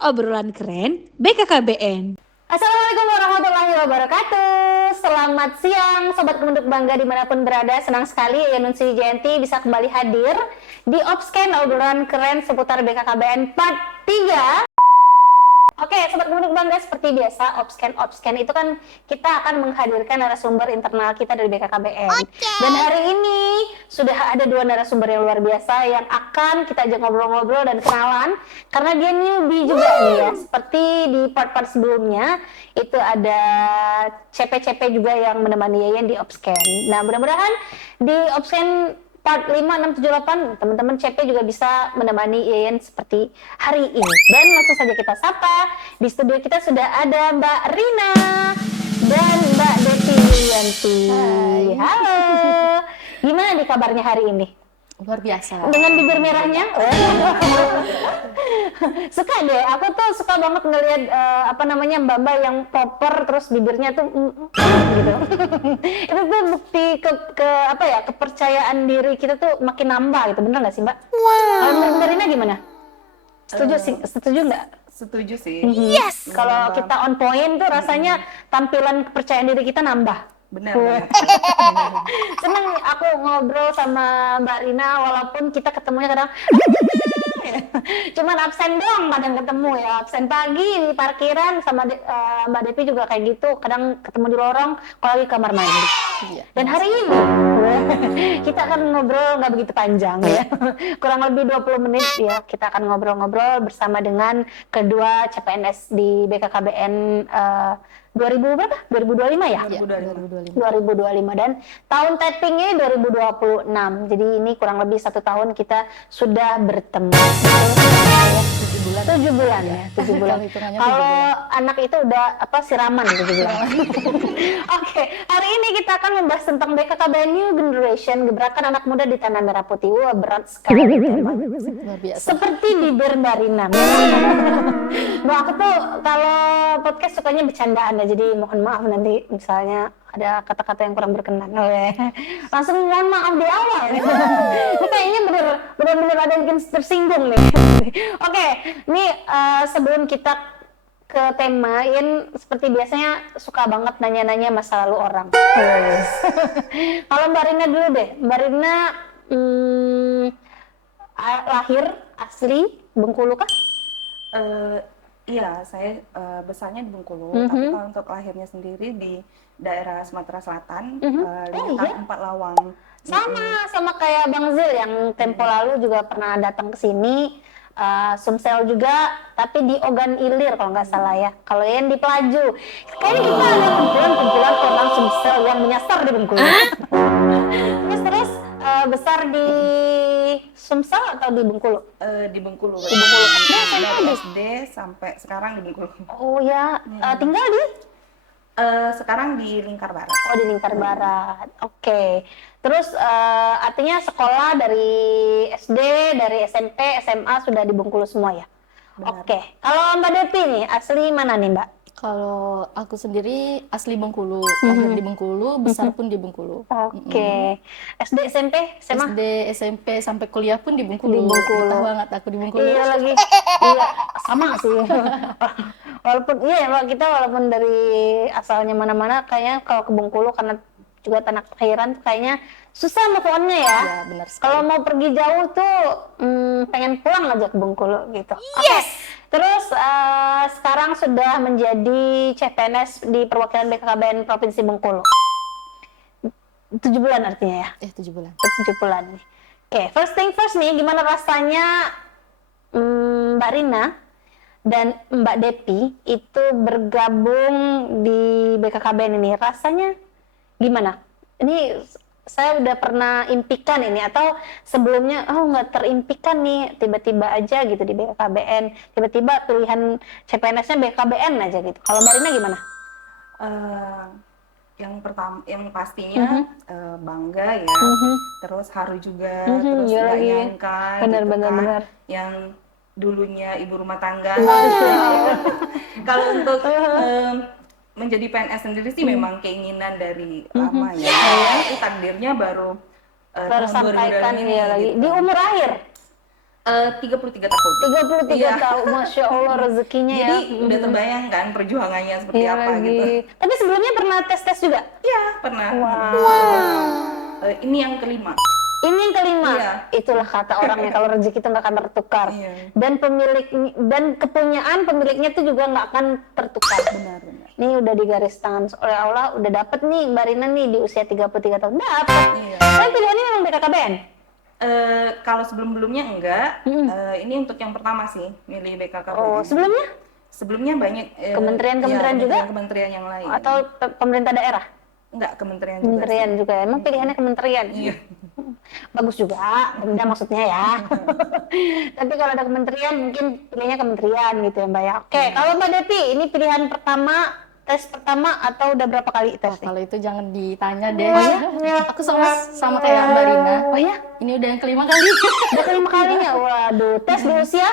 obrolan keren BKKBN. Assalamualaikum warahmatullahi wabarakatuh. Selamat siang Sobat Kemenduk Bangga dimanapun berada. Senang sekali Yanun Sri Jayanti bisa kembali hadir di Obscan obrolan keren seputar BKKBN part 3. Oke, Sobat Kemenduk Bangga, seperti biasa Obscan itu kan kita akan menghadirkan narasumber internal kita dari BKKBN. Dan hari ini sudah ada 2 narasumber yang luar biasa yang akan kita ajak ngobrol-ngobrol dan kenalan karena dia newbie juga nih ya. Seperti di part-part sebelumnya itu ada CP-CP juga yang menemani Yayan di Obscan. Nah, mudah-mudahan di Obscan part 5, 6, 7, 8 teman-teman CP juga bisa menemani Yayan seperti hari ini. Dan langsung saja kita sapa. Di studio kita sudah ada Mbak Rina dan Mbak Desi Yulianti. Halo. Gimana nih kabarnya hari ini? Luar biasa. Dengan bibir merahnya? Suka deh, aku tuh suka banget ngelihat mbak-mbak yang proper terus bibirnya tuh gitu. Itu tuh bukti kepercayaan diri kita tuh makin nambah gitu, bener nggak sih Mbak? Kalau Mbak Rina gimana? Setuju nggak? Setuju sih. Yes. Kalau kita on point tuh rasanya tampilan kepercayaan diri kita nambah. Benar. Seneng aku ngobrol sama Mbak Rina walaupun kita ketemunya kadang cuman absen doang kadang ketemu ya, absen pagi di parkiran sama Mbak Depi juga kayak gitu, kadang ketemu di lorong kalau lagi kamar mandi. Iya. Dan hari ini kita akan ngobrol nggak begitu panjang ya, kurang lebih 20 menit ya, kita akan ngobrol-ngobrol bersama dengan kedua CPNS di BKKBN 2000 berapa? 2025 ya? Iya, 2025. 2025 dan tahun tappingnya 2026. Jadi ini kurang lebih 1 tahun kita sudah bertemu. 7 bulan ya, 7 bulan. Kalau anak itu udah siraman 7 bulan. Oke, hari ini kita akan membahas tentang BKKBN New Generation, gebrakan anak muda di tanah merah putih. Wah, berat sekali tema. Luar biasa. Seperti bibir Mbak Rina. Mbak, aku tuh kalau podcast sukanya bercandaan ya, jadi mohon maaf nanti misalnya ada kata-kata yang kurang berkenan. Langsung mohon maaf di awal. Ini kayaknya bener-bener ada yang bikin tersinggung nih. Oke, ini sebelum kita ke tema, Ian seperti biasanya suka banget nanya-nanya masa lalu orang. Kalau Mbak Rina dulu deh. Mbak Rina lahir asli Bengkulu kah? Iya, saya besarnya di Bengkulu, tapi kalau untuk lahirnya sendiri di daerah Sumatera Selatan, Lintang 4 Lawang. Sama kayak Bang Zil yang tempo lalu juga pernah datang ke sini. Sumsel juga, tapi di Ogan Ilir kalau nggak salah ya. Kalau yang di Pelaju, kayaknya kita ada kumpulan orang Sumsel yang menyasar di Bengkulu. Terus besar di Sumsel atau di Bengkulu? Di Bengkulu. Di Bengkulu. Dari SD sampai sekarang di Bengkulu. Oh ya, tinggal di? Sekarang di Lingkar Barat. Oh, di Lingkar Barat. Oke. Terus artinya sekolah dari SD, dari SMP, SMA sudah di Bengkulu semua ya? Benar. Oke. Kalau Mbak Depi nih, asli mana nih Mbak? Kalau aku sendiri asli Bengkulu, lahir di Bengkulu, besar pun di Bengkulu. Oke. SD, SMP, SMA? SD, SMP sampai kuliah pun di Bengkulu. Di Bengkulu. Betah banget aku di Bengkulu. Iya lagi. Iya, sama sih. Walaupun kita walaupun dari asalnya mana-mana, kayaknya kalau ke Bengkulu karena juga tanah kelahiran tuh kayaknya susah move on-nya ya. Iya, benar sekali. Kalau mau pergi jauh tuh pengen pulang aja ke Bengkulu gitu. Yes. Terus sekarang sudah menjadi CPNS di perwakilan BKKBN Provinsi Bengkulu. 7 bulan artinya ya? 7 bulan. 7 bulan nih. Oke, first thing first nih, gimana rasanya Mbak Rina dan Mbak Depi itu bergabung di BKKBN ini? Rasanya gimana? Ini saya udah pernah impikan ini atau sebelumnya nggak terimpikan nih, tiba-tiba aja gitu di BKKBN, tiba-tiba pilihan CPNS-nya BKKBN aja gitu. Kalau Mbak Rina gimana? Yang pastinya bangga ya, terus haru juga, terus nggak nyangka benar. Yang dulunya ibu rumah tangga. Kalau untuk menjadi PNS sendiri sih memang keinginan dari lama ya. Tapi takdirnya baru tersampaikan tahun 2020 ini lagi gitu. di umur akhir. 33 tahun. 33 Iya. tahun, Masya Allah rezekinya ya. Jadi udah terbayang kan perjuangannya seperti Iya apa lagi. gitu. Tapi sebelumnya pernah tes juga? Iya, pernah. Ini yang kelima. Ini yang kelima. Iya. Itulah kata orangnya kalau rezeki itu nggak akan tertukar. Iya. Dan kepunyaan pemiliknya itu juga nggak akan tertukar. Benar. Ini udah digaris tangan oleh Allah, udah dapet nih Mbak Rina nih di usia 33 tahun. Dapet. Iya. Tapi pilihannya memang BKKBN. Kalau sebelum-sebelumnya enggak, ini untuk yang pertama sih, milih BKKBN. Oh, sebelumnya? Sebelumnya banyak Kementerian-kementerian juga? Kementerian yang lain. Atau pemerintah daerah? Enggak, kementerian juga. Kementerian juga. Emang pilihannya kementerian? Iya. Bagus juga, Pemda maksudnya ya. Tapi kalau ada kementerian mungkin pilihnya kementerian gitu ya Mbak ya. Oke, kalau Mbak Depi ini pilihan pertama, tes pertama atau udah berapa kali tes? Kalau itu jangan ditanya deh. Ya. Aku sama kayak Mbak Rina. Oh ya? Ini udah yang kelima kali. Udah kelima kalinya. Waduh, tes di usia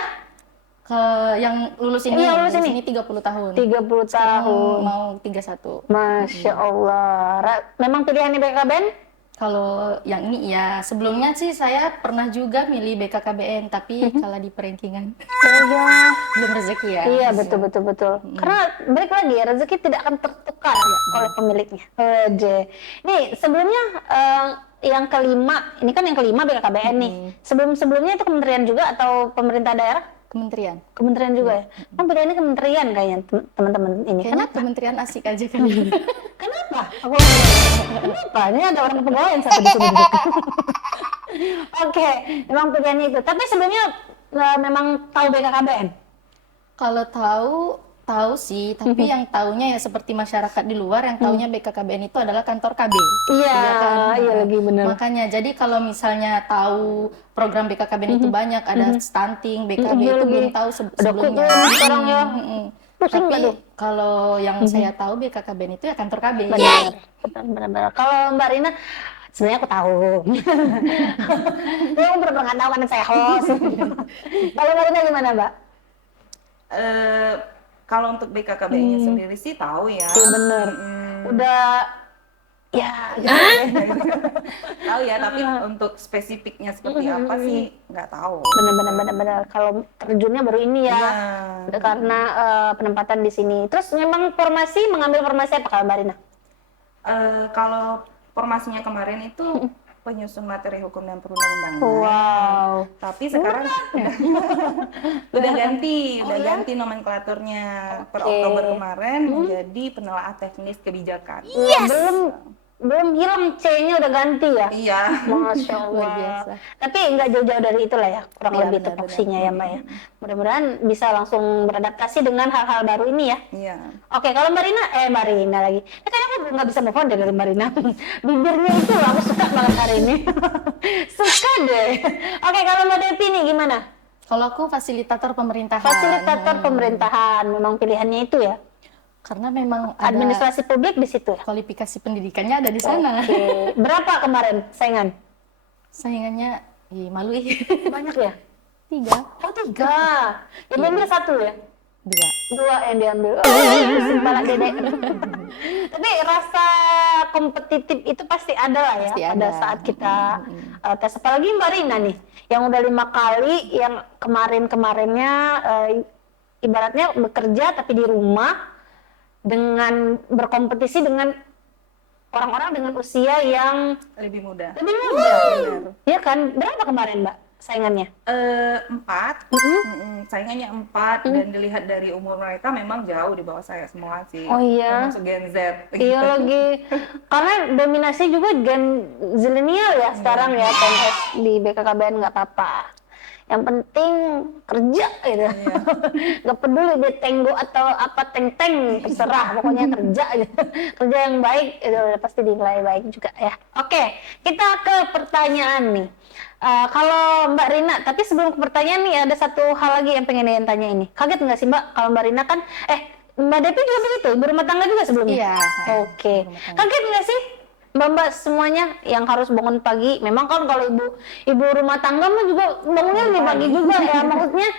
Yang lulus ini, Iya, lulus ini. 30 tahun. 30 Sekarang tahun. mau 31. Masya Allah. Memang pilihannya BKKBN? Kalau yang ini ya, sebelumnya sih saya pernah juga milih BKKBN, tapi kalah di perankingan. Oh ya. Belum rezeki ya. Iya betul. Karena balik lagi ya, rezeki tidak akan tertukar oleh pemiliknya. Nih sebelumnya yang kelima, ini kan yang kelima BKKBN nih. Sebelumnya itu kementerian juga atau pemerintah daerah? Kementerian. Kementerian juga ya. Kan pilihannya kementerian kayaknya teman-teman ini. Kayaknya Kenapa? kementerian asik aja kan. Kenapa? Kenapa? Ini ada orang pegawai yang sampai disuruh duduk. Oke, memang pilihannya itu. Tapi sebelumnya memang tahu BKKBN? Kalau tahu sih, tapi yang taunya ya seperti masyarakat di luar, yang taunya BKKBN itu adalah kantor KB. Iya, kan? iya lagi benar. Makanya jadi kalau misalnya tahu program BKKBN itu banyak, ada stunting, BKB itu lagi. belum tahu Ada sebelumnya. kutu sekarang ya. Pusing nggak Tapi tuh? kalau yang saya tahu BKKBN itu ya kantor KB. Benar. Kalau Mbak Rina, sebenarnya aku tahu. Tapi aku benar-benar nggak tahu karena saya host. Kalau Mbak Rina gimana Mbak? Kalau untuk BKKBN-nya sendiri sih tahu ya. Iya benar. Udah ya gitu. Tahu ya, tapi untuk spesifiknya seperti apa sih nggak tahu. Benar. Kalau terjunnya baru ini ya. Iya. Karena penempatan di sini. Terus memang mengambil formasi apa kalau Mbak Rina? Kalau formasinya kemarin itu penyusun materi hukum dan perundang-undangan. Wow. Tapi sekarang udah ganti nomenklaturnya per Oktober kemarin menjadi penelaah teknis kebijakan. Belum hilang C-nya udah ganti ya? Iya. Masya Allah. Luar biasa. Tapi nggak jauh-jauh dari itulah ya, kurang Iya, lebih benar-benar. tupoksinya ya Mbak ya. Mudah-mudahan bisa langsung beradaptasi dengan hal-hal baru ini ya. Iya. Oke, kalau Mbak Rina lagi. Kayaknya aku nggak bisa move on deh dari Mbak Rina. Bibirnya itu aku suka banget hari ini. Suka deh. Oke, kalau Mbak Devi nih gimana? Kalau aku fasilitator pemerintahan. Fasilitator pemerintahan, memang pilihannya itu ya. Karena memang ada Administrasi publik di situ ya. kualifikasi pendidikannya ada di sana. Oke. Berapa kemarin saingan? Saingannya, malu ih. Banyak ya? 3, Oh 3. Yang diambil 1 ya? 2 yang diambil. Balak dedek. Tapi rasa kompetitif itu pasti ada lah ya. Pasti Pada ada. saat kita tes. Apalagi Mbak Rina nih, yang udah 5 kali, yang kemarinnya ibaratnya bekerja tapi di rumah dengan berkompetisi dengan orang-orang dengan usia yang Lebih mudah. lebih muda. Iya kan? Berapa kemarin Mbak saingannya? 4. Saingannya 4 dan dilihat dari umur mereka memang jauh di bawah saya semua sih. Oh iya? Termasuk Gen Z. Iya lagi, karena dominasi juga gen zilenial ya sekarang ya, PNS di BKKBN nggak apa-apa. Yang penting kerja gitu. Nggak peduli dia tenggo atau apa teng-teng, terserah pokoknya kerja aja. Kerja yang baik itu udah pasti dinilai baik juga ya. Oke, kita ke pertanyaan nih. Kalau Mbak Rina, tapi sebelum ke pertanyaan nih ada satu hal lagi yang pengen Ian tanya ini. Kaget nggak sih Mbak kalau Mbak Rina kan Mbak Devi juga begitu, ibu rumah tangga juga sebelumnya? Iya. Oke. Kaget nggak sih Mbak-mbak semuanya yang harus bangun pagi? Memang kan kalau ibu rumah tangga mah juga bangunnya lebih pagi juga ya. Maksudnya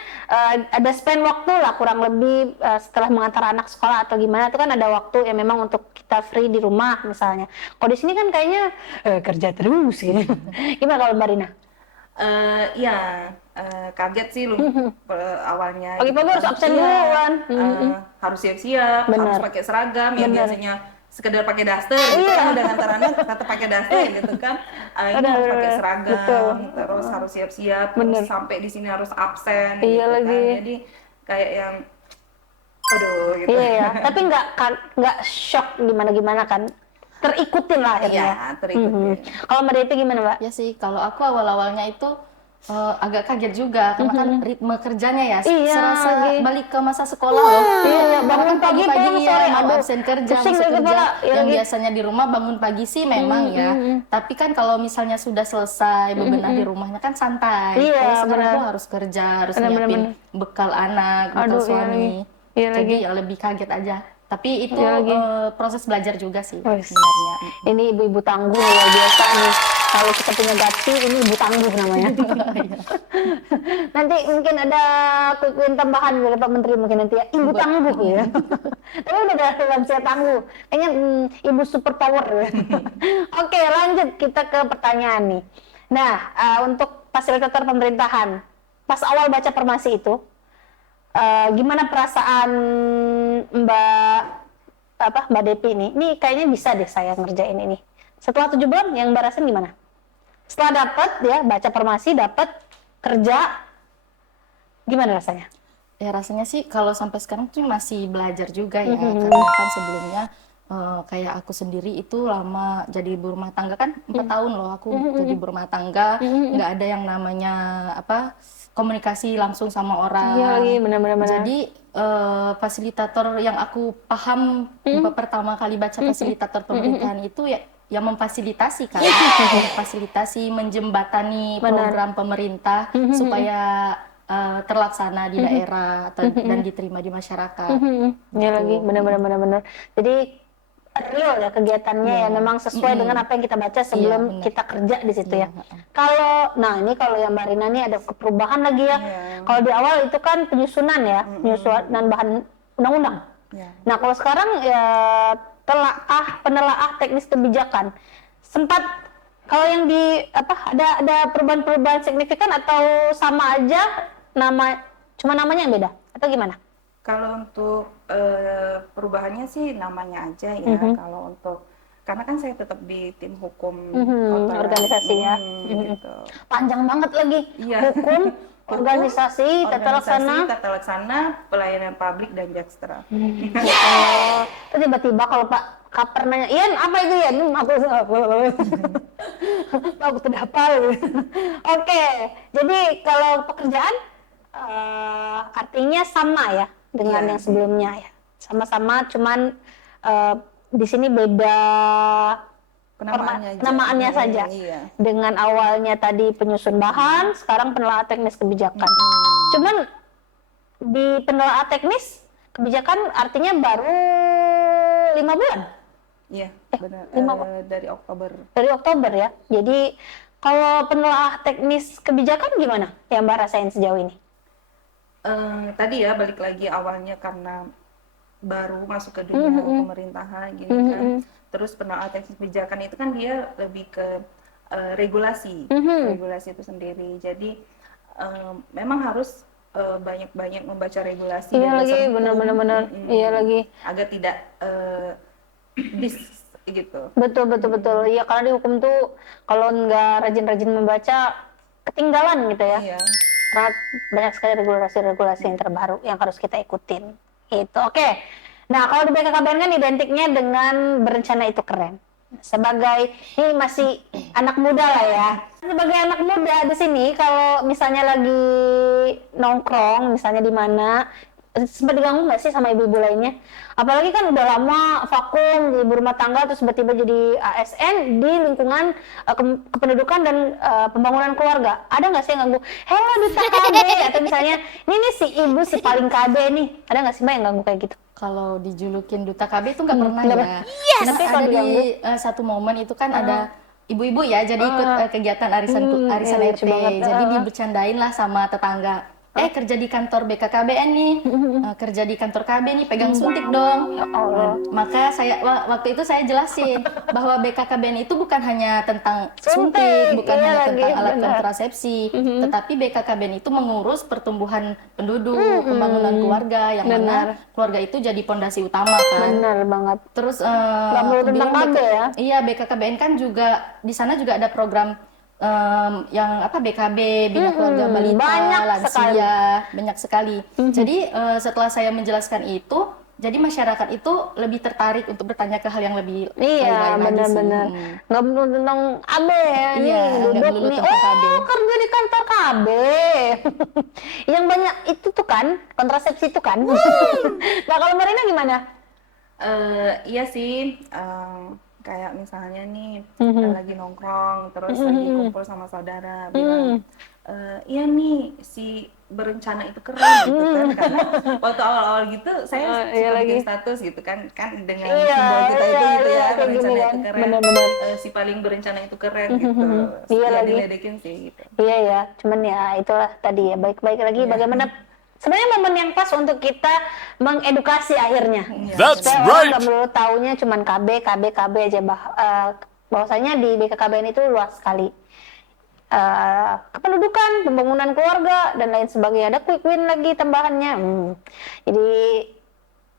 ada spend waktu lah kurang lebih setelah mengantar anak sekolah atau gimana, itu kan ada waktu yang memang untuk kita free di rumah misalnya. Kalau di sini kan kayaknya kerja terus gitu. Gimana kalau Mbak Rina? Ya, kaget sih lu awalnya. Pagi-pagi harus absen Iya, dulu kan. harus siap-siap, Bener. harus pakai seragam yang Bener. biasanya sekedar pakai daster gitu kan, udah ngantar anak tetap pakai daster gitu kan. Ini Bener, harus pakai bener. seragam, Betul. terus harus siap-siap, Bener. terus sampai di sini harus absen Iya gitu lagi. kan. Jadi kayak yang aduh gitu. Iya ya, tapi nggak shock gimana kan? Terikutin lah akhirnya. Iya, terikutin. Kalau Mbak Devi gimana Mbak? Ya sih, kalau aku awal-awalnya itu agak kaget juga karena kan ritme kerjanya ya Iya, serasa lagi. balik ke masa sekolah loh. Iya, Karena bangun kan pagi, pulang iya, sore, mau aduh, absen kerja, pusing masuk deh kerja. kepala, iya Yang lagi. biasanya di rumah bangun pagi sih memang ya. Tapi kan kalau misalnya sudah selesai bebenah di rumahnya kan santai. Iya, Kalau sekarang benar. tuh harus kerja, harus Benar, nyiapin benar. bekal anak, bekal Aduh, iya suami. lagi. Iya Jadi lagi. ya lebih kaget aja. Tapi itu Iya lagi. proses belajar juga sih Wes. sebenarnya. Ini ibu-ibu tangguh luar biasa nih. Kalau kita punya Gati, ini ibu tangguh namanya. Nanti mungkin ada kukuin tambahan dari Pak Menteri mungkin nanti ya, ibu tangguh ya. Tapi udah ada lansia tangguh. Kayaknya ibu super power ya. Oke, lanjut kita ke pertanyaan nih. Nah, untuk fasilitator pemerintahan, pas awal baca Permasi itu, gimana perasaan Mbak Depi nih? Ini kayaknya bisa deh saya ngerjain ini. Setelah 7 bulan yang Mbak rasain gimana? Setelah dapat ya baca Permasi, dapat kerja, gimana rasanya? Ya rasanya sih kalau sampai sekarang tuh masih belajar juga ya, karena kan sebelumnya kayak aku sendiri itu lama jadi ibu rumah tangga kan 4 tahun loh aku jadi ibu rumah tangga, nggak ada yang namanya komunikasi langsung sama orang. Iya lagi, benar-benar. Jadi fasilitator yang aku paham pertama kali baca fasilitator pemerintahan itu ya yang memfasilitasi kan, memfasilitasi, menjembatani program pemerintah supaya terlaksana di daerah dan diterima di masyarakat. Iya lagi, benar-benar. Jadi real ya kegiatannya ya memang sesuai dengan apa yang kita baca sebelum benar. kita kerja di situ ya. Kalau kalau yang Mbak Rina nih ada perubahan lagi ya. Kalau di awal itu kan penyusunan ya, penyusunan bahan undang-undang. Nah kalau sekarang ya penelaah teknis kebijakan. Sempat kalau yang di ada perubahan-perubahan signifikan atau sama aja cuma namanya yang beda atau gimana? Kalau untuk perubahannya sih namanya aja ya. Kalau untuk karena kan saya tetap di tim hukum organisasi ya. Gitu. Panjang banget lagi. Iya. Hukum, organisasi, tata laksana, pelayanan publik dan jakstra. Tiba-tiba kalau Pak Kaper nanya, Ian apa itu Ian? Aku aku tidak hafal. Oke, jadi kalau pekerjaan artinya sama ya dengan yang sebelumnya ya. Sama-sama, cuman di sini beda penamaannya saja. Iya. Dengan awalnya tadi penyusun bahan, sekarang penelaah teknis kebijakan. Cuman di penelaah teknis kebijakan artinya baru 5 bulan. Iya, benar. 5 dari Oktober. Dari Oktober ya. Jadi kalau penelaah teknis kebijakan gimana yang Mbak rasain sejauh ini? Tadi ya balik lagi awalnya karena baru masuk ke dunia pemerintahan gini kan. Terus penelaah teknis kebijakan itu kan dia lebih ke regulasi itu sendiri. Jadi memang harus banyak-banyak membaca regulasi. Iya dan lagi, dasar hukum. benar. Iya lagi. Agar tidak gitu. Betul. Iya karena di hukum tuh kalau nggak rajin-rajin membaca ketinggalan gitu ya. Iya. Karena banyak sekali regulasi-regulasi yang terbaru yang harus kita ikutin. Gitu. Oke. Nah, kalau di BKKBN kan identiknya dengan berencana itu keren. Sebagai ini masih anak muda lah ya. Sebagai anak muda di sini kalau misalnya lagi nongkrong misalnya di mana sempat diganggu nggak sih sama ibu-ibu lainnya? Apalagi kan udah lama vakum di ibu rumah tangga terus tiba-tiba jadi ASN di lingkungan kependudukan dan pembangunan keluarga. Ada nggak sih yang ganggu? Hello Duta KB atau misalnya ini nih si ibu si paling KB nih. Ada nggak sih Mbak yang ganggu kayak gitu? Kalau dijulukin Duta KB itu nggak pernah nggak ya. Yes! Tapi Tapi kalau ada di diganggu? satu momen itu kan ada ibu-ibu ya, jadi ikut kegiatan arisan iya, RT. lucu banget. Jadi dibercandain lah sama tetangga. kerja di kantor BKKBN nih, kerja di kantor KB nih, pegang suntik dong. Ya Allah. Maka waktu itu saya jelasin bahwa BKKBN itu bukan hanya tentang Suntik, suntik, bukan iya hanya lagi, tentang alat benar. kontrasepsi, tetapi BKKBN itu mengurus pertumbuhan penduduk, pembangunan keluarga, yang mana keluarga itu jadi pondasi utama kan. Benar banget. Terus Nggak melulu aku bilang tentang KB ya? Iya, BKKBN kan juga di sana juga ada program yang BKB, Bina Keluarga Balita, banyak lansia, banyak sekali. Jadi setelah saya menjelaskan itu, jadi masyarakat itu lebih tertarik untuk bertanya ke hal yang lebih Iya, lain-lain lagi sih. benar-benar. Nggak melulu tentang KB ya, Iya, nih nggak duduk melulu nih, tentang KB. kerja di kantor KB. Yang banyak itu tuh kan, kontrasepsi itu kan. Nah kalau Marina gimana? Iya sih, kayak misalnya nih lagi nongkrong terus lagi kumpul sama saudara bilang, iya nih si berencana itu keren gitu kan, karena waktu awal-awal gitu saya iya suka lagi. bikin status gitu kan dengan Iya, simbol kita itu iya, gitu iya, ya, kayak berencana gini itu kan. keren, Benar-benar. si paling berencana itu keren gitu, Iya ya lagi. diledekin sih gitu. Iya ya, cuman ya itulah tadi ya, baik-baik lagi bagaimana sebenarnya momen yang pas untuk kita mengedukasi akhirnya. That's Supaya orang right. nggak melulu taunya cuman KB aja, bahwasanya di BKKBN itu luas sekali. Kependudukan, pembangunan keluarga dan lain sebagainya. Ada quick win lagi tambahannya. Jadi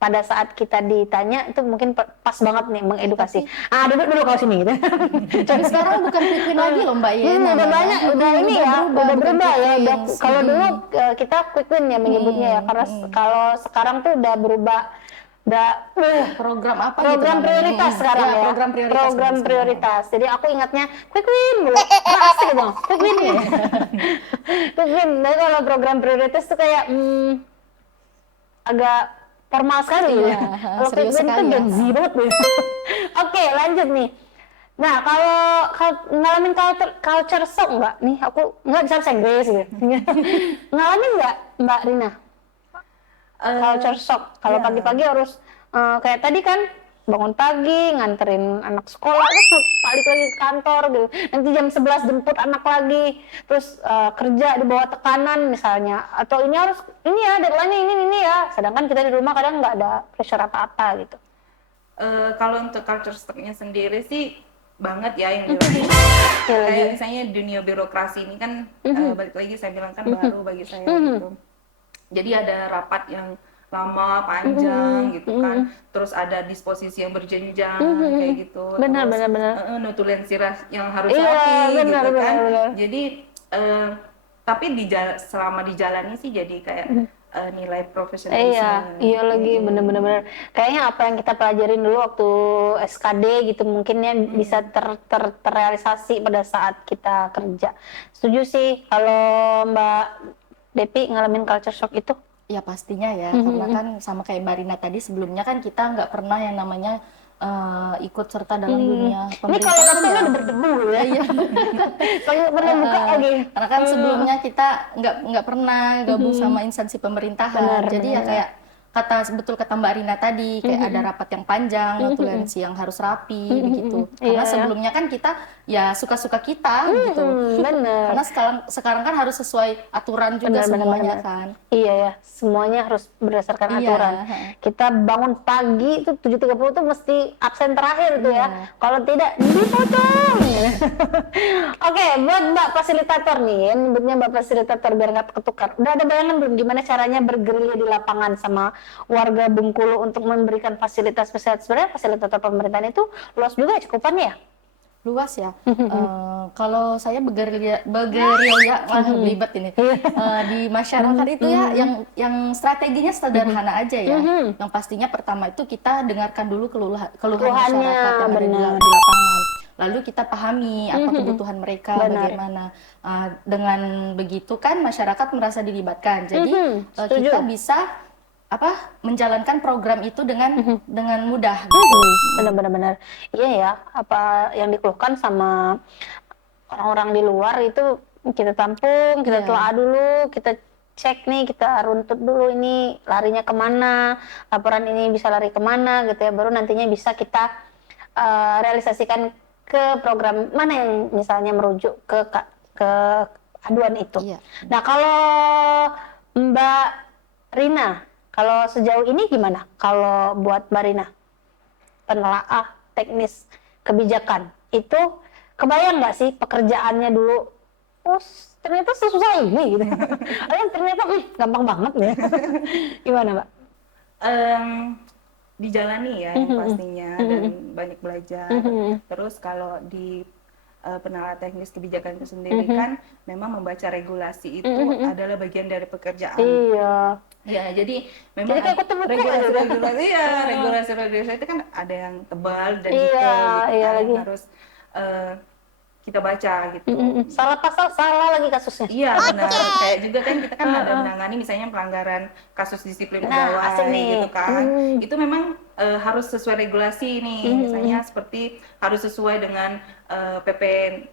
pada saat kita ditanya itu mungkin pas banget nih mengedukasi. Duduk dulu kalau sini gitu. Tapi sekarang bukan quick win lagi loh Mbak ya. Udah namanya. banyak, udah ini ya, udah bukan berubah quick ya. wins. Kalau dulu kita quick win ya menyebutnya ya, karena kalau sekarang tuh udah berubah, udah Program apa gitu program namanya? prioritas sekarang ya. Program prioritas. Program benar. prioritas. Jadi aku ingatnya quick win dulu. Nggak asik dong, quick win. Quick win. Tapi kalau program prioritas tuh kayak agak formal sekali Iya, ya. Kalau quick serius win tuh sekali ya. Gen Z banget ya. Oke, lanjut nih. Nah, kalau ngalamin culture shock nggak? Nih, aku nggak bisa bahasa Inggris gitu. Ngalamin nggak, Mbak Rina? Culture shock. Kalau Iya. pagi-pagi harus kayak tadi kan bangun pagi, nganterin anak sekolah, terus balik lagi ke kantor gitu. Nanti jam 11 jemput anak lagi, terus kerja di bawah tekanan misalnya. Atau ini harus ini ya deadline-nya ini ya. Sedangkan kita di rumah kadang nggak ada pressure apa-apa gitu. Kalau untuk culture shock-nya sendiri sih banget ya yang dirasain. Kayak misalnya dunia birokrasi ini kan balik lagi saya bilang kan baru bagi saya gitu. Jadi ada rapat yang lama, panjang gitu kan. Terus ada disposisi yang berjenjang kayak gitu. Benar, Terus, benar. Notulensi yang harus Iya, rapi benar, gitu kan. benar. Jadi tapi selama dijalani sih jadi kayak nilai profesionalisme. Iya lagi bener-bener. Kayaknya apa yang kita pelajarin dulu waktu SKD gitu mungkin ya bisa terrealisasi pada saat kita kerja. Setuju sih kalau Mbak Depi ngalamin culture shock itu. Ya pastinya ya, karena kan sama kayak Mbak Rina tadi sebelumnya kan kita nggak pernah yang namanya ikut serta dalam dunia Ini pemerintahan kalau ya. laptopnya udah berdebu ya. Iya. Kalau pernah buka lagi. Karena kan sebelumnya kita nggak pernah gabung sama instansi pemerintahan, Benar, jadi ya kayak betul kata Mbak Rina tadi kayak ada rapat yang panjang, notulensi yang harus rapi begitu. Karena Iya. sebelumnya kan kita ya suka-suka kita gitu. Bener. Karena sekarang kan harus sesuai aturan juga semuanya kan. Iya ya, semuanya harus berdasarkan Iya. aturan. Kita bangun pagi itu 7.30 tuh mesti absen terakhir tuh ya. Kalau tidak dipotong. Oke, buat Mbak fasilitator nih, nyebutnya Mbak fasilitator biar nggak ketukar. Udah ada bayangan belum gimana caranya bergerilya di lapangan sama warga Bengkulu untuk memberikan fasilitas kesehatan? Sebenarnya fasilitator pemerintahan itu luas juga ya cakupannya ya? Luas ya. Kalau saya bergerilya belibet ini di masyarakat itu ya yang strateginya sederhana aja ya. Yang pastinya pertama itu kita dengarkan dulu keluhan Keluhannya, masyarakat yang ada benar. di lapangan. Lalu kita pahami apa kebutuhan mereka, Benar. bagaimana. Dengan begitu kan masyarakat merasa dilibatkan. Jadi setuju. kita bisa menjalankan program itu dengan mudah gitu. Benar-benar. Iya ya, apa yang dikeluhkan sama orang-orang di luar itu kita tampung, kita telah dulu, kita cek nih, kita runtut dulu ini larinya kemana, laporan ini bisa lari kemana gitu ya, baru nantinya bisa kita realisasikan ke program mana yang misalnya merujuk ke aduan itu. Iya. Nah kalau Mbak Rina, kalau sejauh ini gimana? Kalau buat Mbak Rina, penelaah teknis kebijakan itu kebayang nggak sih pekerjaannya dulu? Oh, ternyata sesusah ini gitu. Ternyata gampang banget ya. Gimana, Mbak? Dijalani ya yang pastinya dan banyak belajar. Terus kalau di penelaah teknis kebijakan itu sendiri kan memang membaca regulasi itu adalah bagian dari pekerjaan. Iya. Ya, jadi memang Jadi kayak kutu buku regulasi regulasi itu kan ada yang tebal dan detail gitu iya kan, lagi. yang harus kita baca gitu. Salah pasal salah lagi kasusnya. Iya benar. Kayak juga kan kita kan ada menangani misalnya pelanggaran kasus disiplin pegawai asik nih. gitu kan. Itu memang harus sesuai regulasi nih. Misalnya seperti harus sesuai dengan PP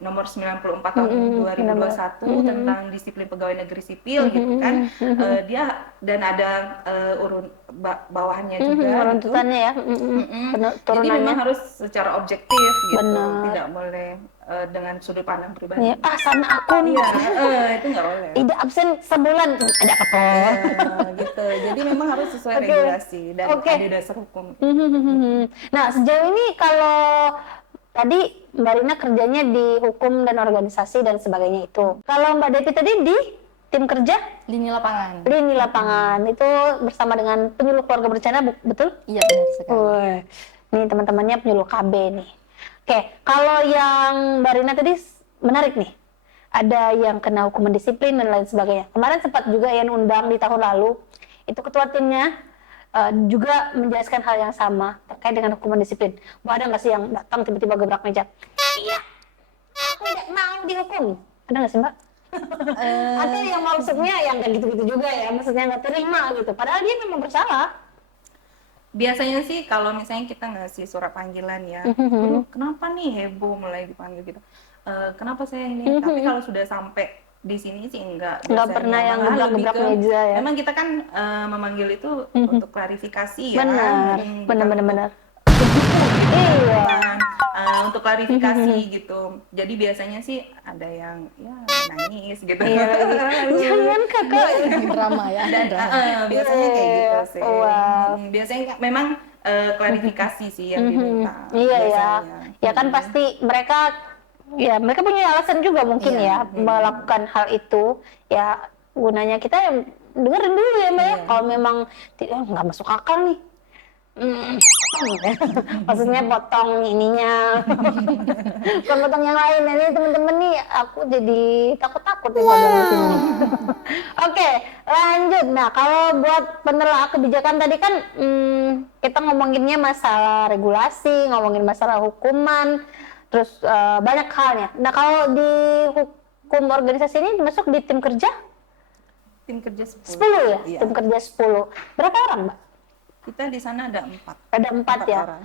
nomor 94 tahun 2021 tentang disiplin pegawai negeri sipil gitu kan. Dia dan ada bawahannya juga Runtutannya ya. Jadi memang harus secara objektif gitu. Benar. Tidak boleh dengan sudut pandang pribadi. Ya, sama aku nih. Itu nggak boleh. Tidak absen sebulan ada apa? Gitu. Jadi memang harus sesuai regulasi dan ada dasar hukum. Nah, sejauh ini kalau tadi Mbak Rina kerjanya di hukum dan organisasi dan sebagainya itu. Kalau Mbak Devi tadi di tim kerja Lini lapangan. lini lapangan itu bersama dengan penyuluh keluarga berencana, betul? Iya benar sekali. Nih teman-temannya penyuluh KB nih. Oke, kalau yang Mbak Rina tadi menarik nih. Ada yang kena hukuman disiplin dan lain sebagainya. Kemarin sempat juga yang undang di tahun lalu. Itu ketua timnya juga menjelaskan hal yang sama terkait dengan hukuman disiplin. Bahwa ada nggak sih yang datang tiba-tiba gebrak meja? Iya, aku tidak mau dihukum. Ada nggak sih Mbak? Atau yang maksudnya yang kayak gitu-gitu juga ya, maksudnya nggak terima gitu. Padahal dia memang bersalah. Biasanya sih kalau misalnya kita ngasih surat panggilan ya, "Aduh, kenapa nih heboh mulai dipanggil gitu? Kenapa saya ini?" Tapi kalau sudah sampai di sini sih enggak pernah yang malah lebih gebrak ke, meja ya. memang kita kan memanggil itu untuk klarifikasi ya. Benar. Iya. Untuk klarifikasi gitu. Jadi biasanya sih ada yang ya nangis gitu. Jangan kakak. Drama ya. Dan biasanya kayak gitu sih. Wow. Biasanya memang klarifikasi sih yang diminta. Iya ya. biasanya. Ya kan pasti mereka punya alasan juga mungkin ya melakukan hal itu. Ya gunanya kita yang dengerin dulu ya Mbak ya. Kalau memang nggak masuk akal nih. Maksudnya potong ininya. Bukan potong yang lain. Ini temen-temen nih aku jadi takut-takut nih pada sini. Oke, lanjut. Nah, kalau buat penelaah kebijakan tadi kan kita ngomonginnya masalah regulasi, ngomongin masalah hukuman, terus banyak halnya. Nah, kalau di hukum organisasi ini masuk di tim kerja? Tim kerja 10. 10 ya? Iya. Tim kerja 10. Berapa orang, Mbak? Kita di sana ada 4. Ada 4 ya? orang.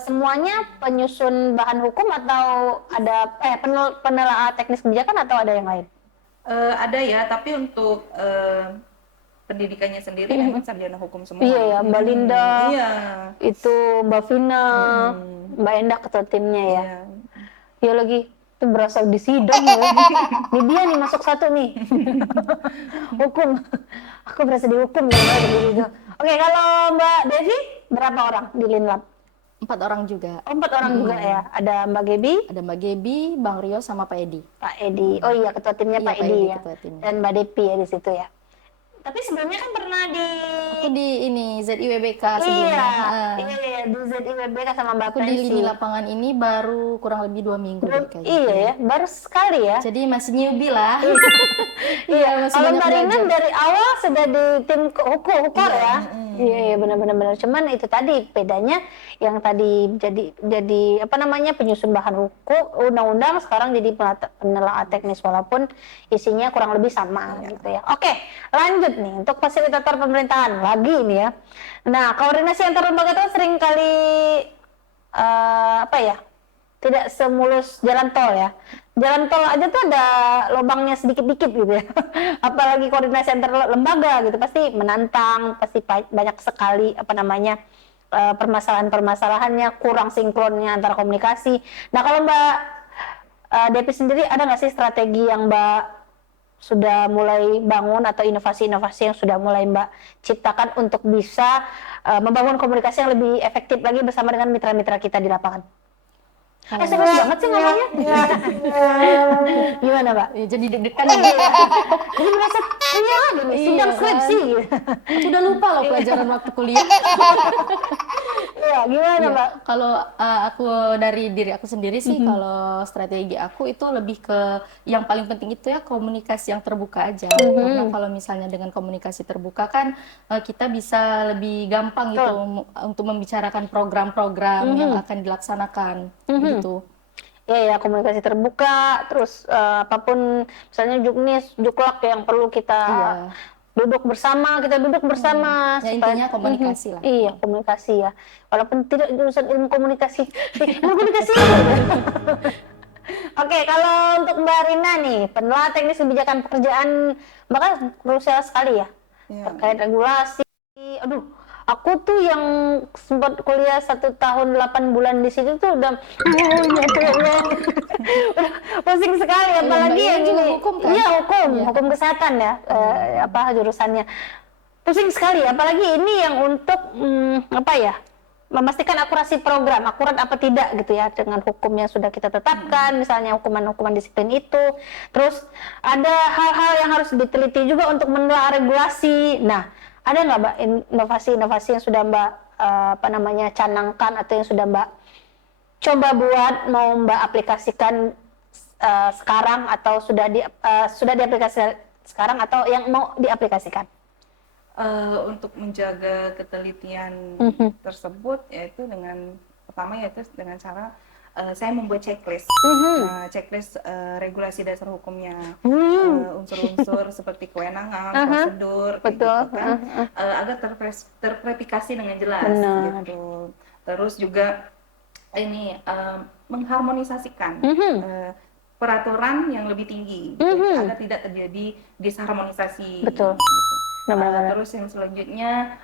Semuanya penyusun bahan hukum atau ada penelaah teknis kebijakan atau ada yang lain? Ada ya, tapi untuk pendidikannya sendiri memang sarjana hukum semua. Iya ya, Mbak Linda, Iya. itu Mbak Vina, Mbak Endah ketua timnya ya. Iya. Iya lagi, itu berasa di sidang ya. Ini dia nih masuk satu nih. Hukum. Aku berasa dihukum ya gitu. Oke, kalau Mbak Devi berapa orang di Linlab? 4 orang juga. 4 orang juga ya. Ada Mbak Gebi, Ada Mbak Gebi, Bang Rio sama Pak Edi. Pak Edi. Oh iya, ketua timnya Iya, Pak Pak Edi Edi ya. ketua timnya. Dan Mbak Depi ya di situ ya. Tapi sebelumnya kan pernah di Aku di ini ZIWBK sebelumnya. iya, di ZIWBK sama Mbak Aku di Pensi. lini lapangan ini baru kurang lebih 2 minggu deh kayaknya. Iya ya, baru sekali ya. Jadi masih newbie lah. Iya, masih kalau banyak Mbak Rina belajar. dari awal sudah di tim hukum ya. Iya, benar. Cuman itu tadi bedanya yang tadi jadi apa namanya penyusun bahan hukum undang-undang sekarang jadi penelaah teknis walaupun isinya kurang lebih sama gitu ya. Oke, lanjut nih untuk fasilitator pemerintahan lagi ini ya. Nah, koordinasi antar lembaga itu sering kali tidak semulus jalan tol ya. Jalan tol aja tuh ada lubangnya sedikit-dikit gitu ya. Apalagi koordinasi antar lembaga gitu pasti menantang, pasti banyak sekali permasalahan-permasalahannya, kurang sinkronnya antara komunikasi. Nah, kalau Mbak Depi sendiri ada nggak sih strategi yang Mbak sudah mulai bangun atau inovasi-inovasi yang sudah mulai Mbak ciptakan untuk bisa membangun komunikasi yang lebih efektif lagi bersama dengan mitra-mitra kita di lapangan? Serius banget sih ngomongnya. Gimana Mbak? Ya, jadi deg-degan nih. Jadi merasa iya lagi nih, sidang skripsi gitu. Aku udah lupa loh pelajaran waktu kuliah. Iya, gimana Iya. Mbak? Kalau aku dari diri aku sendiri sih, kalau strategi aku itu lebih ke yang paling penting itu ya komunikasi yang terbuka aja. Karena kalau misalnya dengan komunikasi terbuka kan kita bisa lebih gampang gitu untuk membicarakan program-program yang akan dilaksanakan gitu. Ya komunikasi terbuka, terus apapun misalnya juknis, juklak yang perlu kita duduk bersama, Ya, intinya komunikasi lah. Iya, komunikasi ya. Walaupun tidak jurusan ilmu komunikasi. Komunikasi. Oke, kalau untuk Mbak Rina nih, penelaah teknis kebijakan pekerjaan Mbak kan krusial sekali ya. Terkait regulasi. Aduh, aku tuh yang sempat kuliah 1 tahun 8 bulan di situ tuh udah pusing sekali, apalagi yang juga ini. hukum kan? Iya, hukum kesehatan ya, jurusannya. Pusing sekali, apalagi ini yang untuk memastikan akurasi program, akurat apa tidak gitu ya dengan hukum yang sudah kita tetapkan, misalnya hukuman-hukuman disiplin itu. Terus ada hal-hal yang harus diteliti juga untuk menelaah regulasi. Nah, ada nggak Mbak inovasi-inovasi yang sudah Mbak canangkan atau yang sudah Mbak coba buat, mau Mbak aplikasikan sekarang atau sudah diaplikasikan sekarang atau yang mau diaplikasikan? Untuk menjaga ketelitian tersebut yaitu dengan cara saya membuat checklist, checklist regulasi dasar hukumnya, unsur-unsur seperti kewenangan, prosedur, gitu kan, agar terverifikasi dengan jelas. Gitu. Terus juga ini mengharmonisasikan peraturan yang lebih tinggi, gitu, agar tidak terjadi disharmonisasi. Betul. Gitu. Benar-benar. Terus yang selanjutnya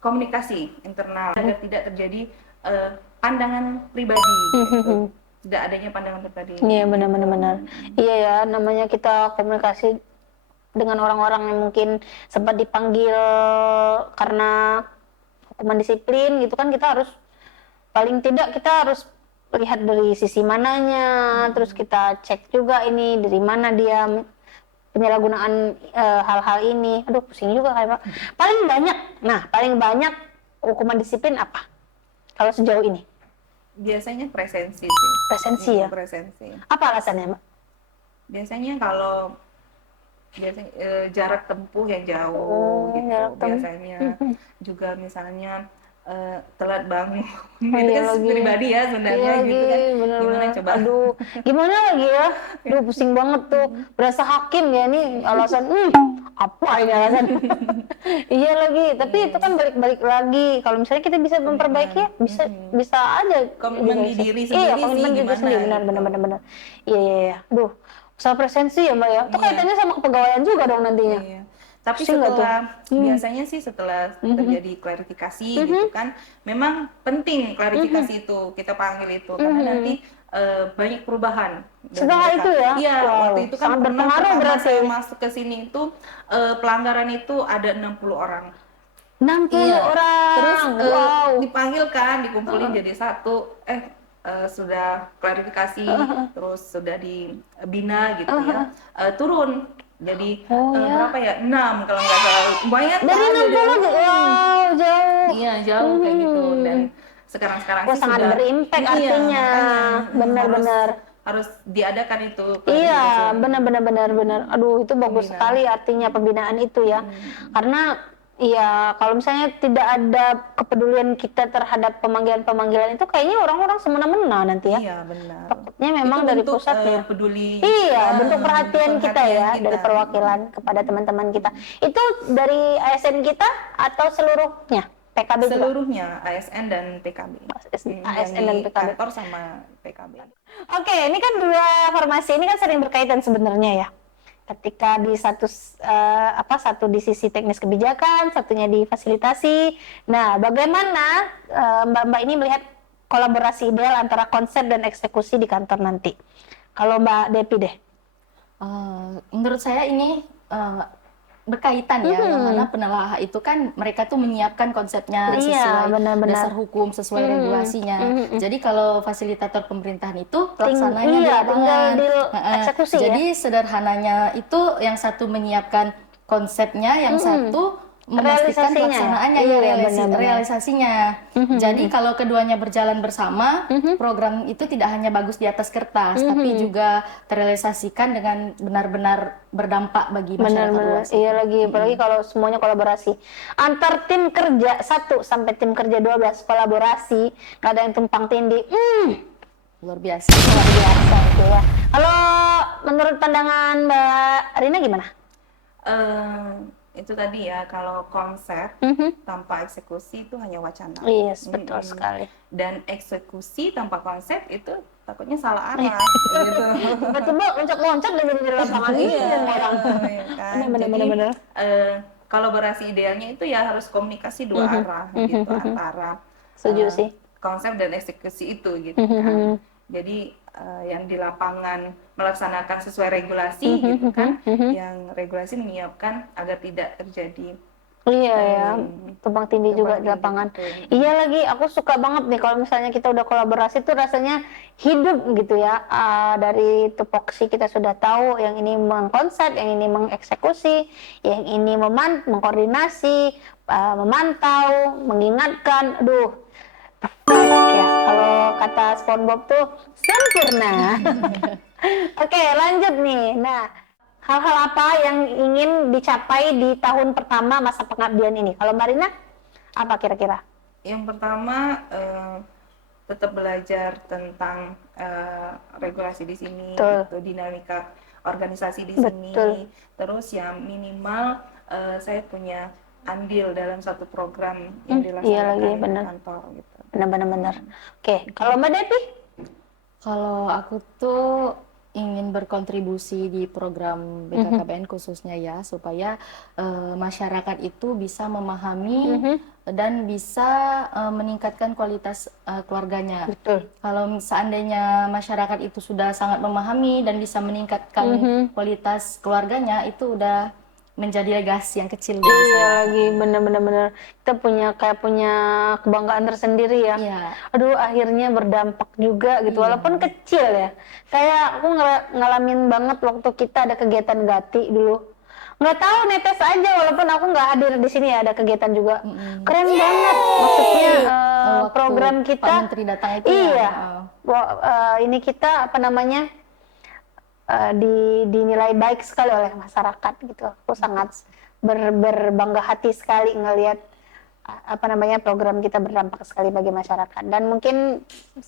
komunikasi internal agar tidak terjadi pandangan pribadi, gitu. Tidak adanya pandangan pribadi. Iya, benar-benar. Iya ya, namanya kita komunikasi dengan orang-orang yang mungkin sempat dipanggil karena hukuman disiplin gitu kan, kita harus paling tidak kita harus lihat dari sisi mananya, terus kita cek juga ini dari mana dia penyalahgunaan hal-hal ini. Aduh, pusing juga kayak Pak. Paling banyak hukuman disiplin apa kalau sejauh ini? Biasanya presensi sih. Presensi ya? Presensi. Apa alasannya Mbak? Biasanya jarak tempuh yang jauh gitu. Biasanya juga misalnya telat bangun. Itu kan pribadi ya sebenarnya gitu kan. Gimana coba? Aduh, gimana lagi ya? Aduh, pusing banget tuh. Berasa hakim ya nih alasan. Apa ini alasan? Iya lagi, tapi itu kan balik-balik lagi. Kalau misalnya kita bisa memperbaiki ya, bisa aja. Komitmen di diri sendiri. Iya, komitmen di diri sendiri. Benar. Iya. Duh, usaha presensi ya Mbak ya. Itu kaitannya sama kepegawaian juga dong nantinya. Iya. Tapi biasanya sih setelah terjadi klarifikasi gitu kan, memang penting klarifikasi itu, kita panggil itu, karena nanti banyak perubahan. Setelah itu ya? Iya, waktu itu kan pertama berarti. saya masuk ke sini itu pelanggaran itu ada 60 orang. 60 orang. Terus dipanggil kan, dikumpulin jadi satu, sudah klarifikasi, terus sudah dibina gitu ya, turun. Jadi berapa ya? 6 kalau nggak salah. Lumayan dari 60 jauh. Iya, jauh kayak gitu. Dan sekarang sih sangat sudah berimpact artinya. Benar-benar harus diadakan itu. Iya, benar. Aduh, itu bagus sekali artinya pembinaan itu ya. Karena iya, kalau misalnya tidak ada kepedulian kita terhadap pemanggilan itu kayaknya orang-orang semena-mena nanti ya. Iya, benar. Takutnya memang itu dari pusatnya. Peduli. Iya, bentuk perhatian kita ya dari perwakilan kepada teman-teman kita. Itu dari ASN kita atau seluruhnya? PKB juga? Seluruhnya, ASN dan PKB. ASN dan PKB. Kantor sama PKB. Oke, ini kan dua formasi ini kan sering berkaitan sebenarnya ya. Ketika di satu di sisi teknis kebijakan, satunya di fasilitasi. Nah, bagaimana Mbak-mbak ini melihat kolaborasi ideal antara konsep dan eksekusi di kantor nanti? Kalau Mbak Depi deh. Menurut saya ini berkaitan ya, yang mana penelaah itu kan mereka tuh menyiapkan konsepnya Iya, sesuai benar-benar. dasar hukum, sesuai regulasinya. Jadi kalau fasilitator pemerintahan itu pelaksananya di iya, lapangan. tinggal Heeh. dieksekusi ya. Jadi sederhananya itu yang satu menyiapkan konsepnya, yang satu memastikan Realisasinya. pelaksanaannya, Iya, ya benar-benar. realisasinya. Jadi kalau keduanya berjalan bersama, program itu tidak hanya bagus di atas kertas, tapi juga terrealisasikan dengan benar-benar berdampak bagi masyarakat Benar-benar, luas. iya lagi, apalagi kalau semuanya kolaborasi. Antar tim kerja 1 sampai tim kerja 12 kolaborasi, nggak ada yang tumpang tindih. Luar biasa. Luar biasa itu ya. Kalau menurut pandangan Mbak Rina gimana? Itu tadi ya, kalau konsep tanpa eksekusi itu hanya wacana. Yes, betul sekali. Dan eksekusi tanpa konsep itu takutnya salah arah gitu. Tiba-tiba loncat-loncat dari lapangan ini orang. Ya kan? Benar-benar. Kolaborasi idealnya itu ya harus komunikasi dua arah gitu, antara Setuju sih. konsep dan eksekusi itu gitu kan. Jadi yang di lapangan melaksanakan sesuai regulasi gitu kan, yang regulasi menyiapkan agar tidak terjadi Iya ya, tumpang tindih juga di lapangan. Iya lagi, aku suka banget nih kalau misalnya kita udah kolaborasi tuh rasanya hidup gitu ya. Dari tupoksi kita sudah tahu, yang ini mengkonsep, yang ini mengeksekusi, yang ini mengkoordinasi, memantau, mengingatkan. Aduh, ya kalau kata SpongeBob tuh sempurna. Oke, lanjut nih. Nah, hal-hal apa yang ingin dicapai di tahun pertama masa pengabdian ini? Kalau Mbak Rina, apa kira-kira? Yang pertama tetap belajar tentang regulasi di sini, gitu, dinamika organisasi di sini. Terus yang minimal saya punya andil dalam satu program yang dilaksanakan di kantor gitu. Benar-benar. Oke, kalau Mbak Devi? Kalau aku tuh ingin berkontribusi di program BKKBN khususnya ya, supaya masyarakat itu bisa memahami dan bisa meningkatkan kualitas keluarganya. Betul. Kalau seandainya masyarakat itu sudah sangat memahami dan bisa meningkatkan kualitas keluarganya, itu udah menjadi legasi yang kecil. Iya lagi, bener-bener kita punya kebanggaan tersendiri ya. Iya. Aduh, akhirnya berdampak juga gitu, walaupun kecil ya. Kayak aku ngalamin banget waktu kita ada kegiatan Gati dulu. Nggak tahu, netes aja walaupun aku nggak hadir di sini ya, ada kegiatan juga. Keren banget, maksudnya program kita. Pak Menteri datang itu iya, ya. ini kita apa namanya? Dinilai baik sekali oleh masyarakat gitu. Aku sangat berbangga hati sekali ngelihat program kita berdampak sekali bagi masyarakat, dan mungkin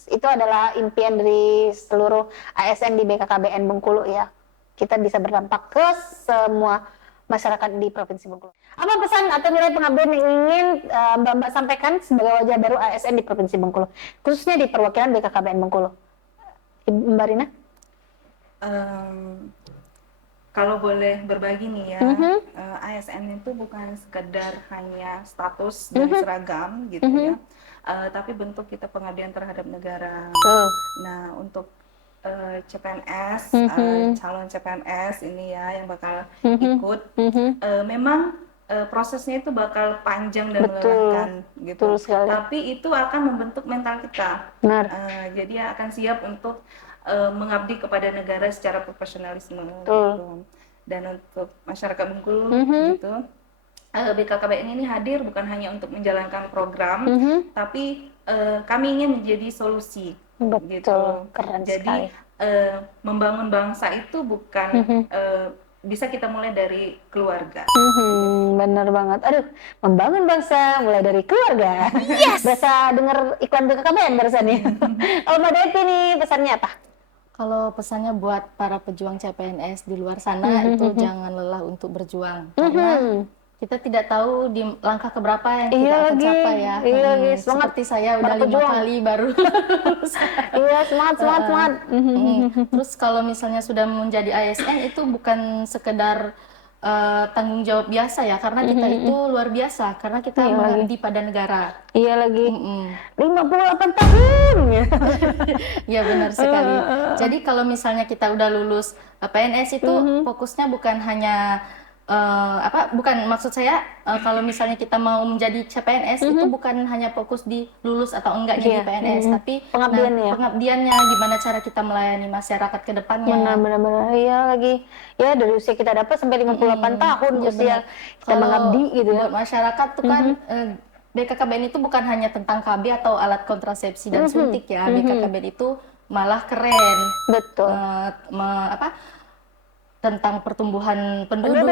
itu adalah impian dari seluruh ASN di BKKBN Bengkulu ya. Kita bisa berdampak ke semua masyarakat di Provinsi Bengkulu. Apa pesan atau nilai pengabdian yang ingin Mbak sampaikan sebagai wajah baru ASN di Provinsi Bengkulu, khususnya di perwakilan BKKBN Bengkulu? Mbak Rina? Kalau boleh berbagi nih ya, ASN itu bukan sekedar hanya status dan seragam gitu ya, tapi bentuk kita pengabdian terhadap negara. Nah, untuk CPNS, calon CPNS ini ya yang bakal ikut, memang prosesnya itu bakal panjang dan melelahkan gitu. Tapi itu akan membentuk mental kita. Jadi akan siap untuk mengabdi kepada negara secara profesionalisme gitu. Dan untuk masyarakat Bengkulu gitu, BKKBN ini hadir bukan hanya untuk menjalankan program, tapi kami ingin menjadi solusi. Gitu. Keren jadi membangun bangsa itu bukan bisa kita mulai dari keluarga. Bener banget. Aduh, membangun bangsa mulai dari keluarga. Yes. Berasa denger iklan BKKBN barusan ya. Kalau Mbak Devi nih pesannya apa? Kalau pesannya buat para pejuang CPNS di luar sana itu jangan lelah untuk berjuang, karena kita tidak tahu di langkah keberapa yang kita akan capai ya. Seperti saya udah 5 kali baru. Iya, semangat. Terus kalau misalnya sudah menjadi ASN itu bukan sekedar tanggung jawab biasa ya, karena kita itu luar biasa, karena kita mengabdi pada negara. Iya lagi. Mm-mm. 58 tahun ya. Ya benar sekali. Jadi kalau misalnya kita udah lulus PNS itu fokusnya bukan hanya bukan maksud saya kalau misalnya kita mau menjadi CPNS itu bukan hanya fokus di lulus atau enggak jadi PNS, tapi pengabdiannya, gimana cara kita melayani masyarakat ke depannya. Benar-benar. Iya lagi. Ya dari usia kita dapat sampai 58 tahun Ya, usia benar. kita mengabdi gitu ya. Buat masyarakat tuh kan BKKBN itu bukan hanya tentang KB atau alat kontrasepsi dan suntik ya. BKKBN itu malah keren. Betul. Tentang pertumbuhan penduduk,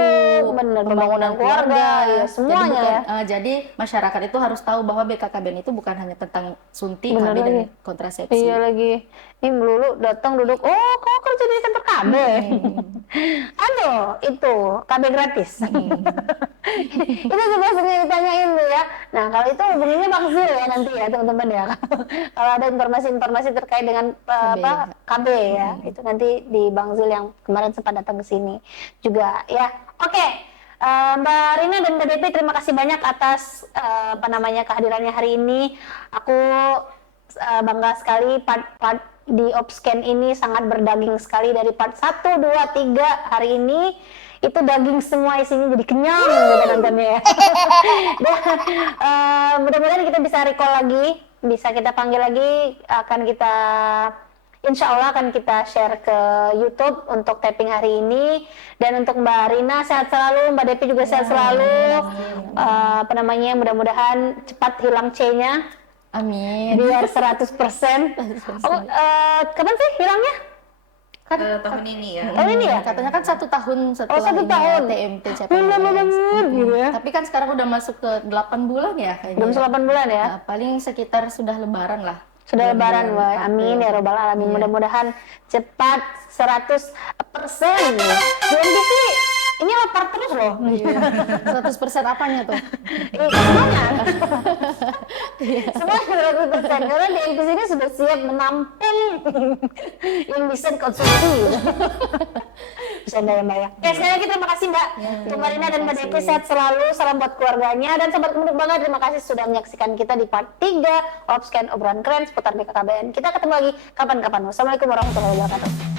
bener, pembangunan keluarga, ya, semuanya. Jadi masyarakat itu harus tahu bahwa BKKBN itu bukan hanya tentang suntik, KB dan kontrasepsi. Iya lagi. Ini melulu datang duduk, oh kau kerja di kantor KB. Aduh, itu KB gratis. Itu juga sering ditanyain tuh ya. Nah kalau itu hubunginya Bang Zul ya nanti ya teman-teman ya. Kalau ada informasi-informasi terkait dengan KB ya, itu nanti di Bang Zul yang kemarin sempat datang ke sini juga ya. Oke. Mbak Rina dan Mbak Depi, terima kasih banyak atas kehadirannya hari ini. Aku bangga sekali part di Opscan ini sangat berdaging sekali, dari part 1, 2, 3 hari ini itu daging semua, isinya jadi kenyang gitu nontonnya ya. Mudah-mudahan kita bisa recall lagi, bisa kita panggil lagi, Insya Allah akan kita share ke YouTube untuk tapping hari ini. Dan untuk Mbak Rina sehat selalu, Mbak Depi juga sehat selalu. Mudah-mudahan cepat hilang C-nya. Amin. Biar 100%. Kapan sih hilangnya? Tahun ini ya. Tahun ini ya? Katanya kan 1 tahun setelah 1 tahun. TMT CPNS. Banget gitu ya. Tapi kan sekarang udah masuk ke 8 bulan ya kayaknya. Belum 8 bulan ya? Nah, paling sekitar sudah lebaran lah. Sudah lebaran, Mbak. Amin ya robbal alamin. Mudah-mudahan cepat 100%. BNP sih ini lapar terus loh. 100% apanya tuh? Semuanya. Semuanya 100%. Karena BNP sini sudah siap menampung yang bisa dikonsumsi. Bercanda ya Mbak ya. Sekali lagi terima kasih Mbak. Untuk Mbak Rina dan Mbak Depi sehat selalu. Salam buat keluarganya. Dan Sobat Kemuduk Bangga, terima kasih sudah menyaksikan kita di part 3 Opscan obrolan keren seputar BKKBN. Kita ketemu lagi kapan-kapan. Wassalamualaikum warahmatullahi wabarakatuh.